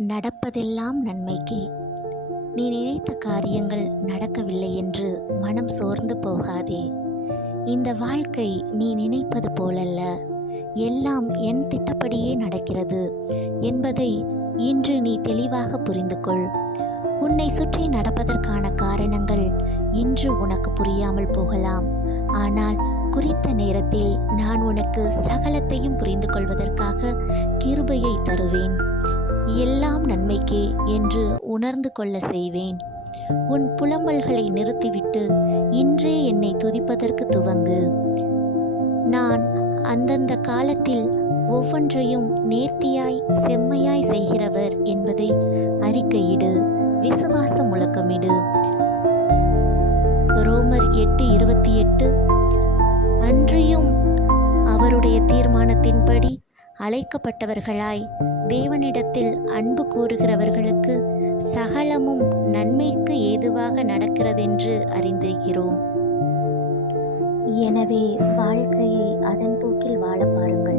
நடப்பதெல்லாம் நன்மைக்கே. நீ நினைத்த காரியங்கள் நடக்கவில்லை என்று மனம் சோர்ந்து போகாதே. இந்த வாழ்க்கை நீ நினைப்பது போலல்ல, எல்லாம் என் திட்டப்படியே நடக்கிறது என்பதை இன்று நீ தெளிவாக புரிந்து கொள். உன்னை சுற்றி நடப்பதற்கான காரணங்கள் இன்று உனக்கு புரியாமல் போகலாம். ஆனால் குறித்த நேரத்தில் நான் உனக்கு சகலத்தையும் புரிந்து கொள்வதற்காக கிருபையை தருவேன். எல்லாம் நன்மைக்கே என்று உணர்ந்து கொள்ள செய்வேன். உன் புலம்பல்களை நிறுத்திவிட்டு இன்றே என்னை துதிப்பதற்கு துவங்கு. நான் அந்தந்த காலத்தில் ஒவ்வொன்றையும் நேர்த்தியாய் செம்மையாய் செய்கிறவர் என்பதை அறிக்கையிடு. விசுவாச முழக்கமிடு. ரோமர் 8:28. அன்றியும் அவருடைய தீர்மானத்தின்படி அழைக்கப்பட்டவர்களாய் தேவனிடத்தில் அன்பு கூறுகிறவர்களுக்கு சகலமும் நன்மைக்கு ஏதுவாக நடக்கிறதென்று அறிந்திருக்கிறோம். எனவே வாழ்க்கையை அதன் போக்கில் வாழ பாருங்கள்.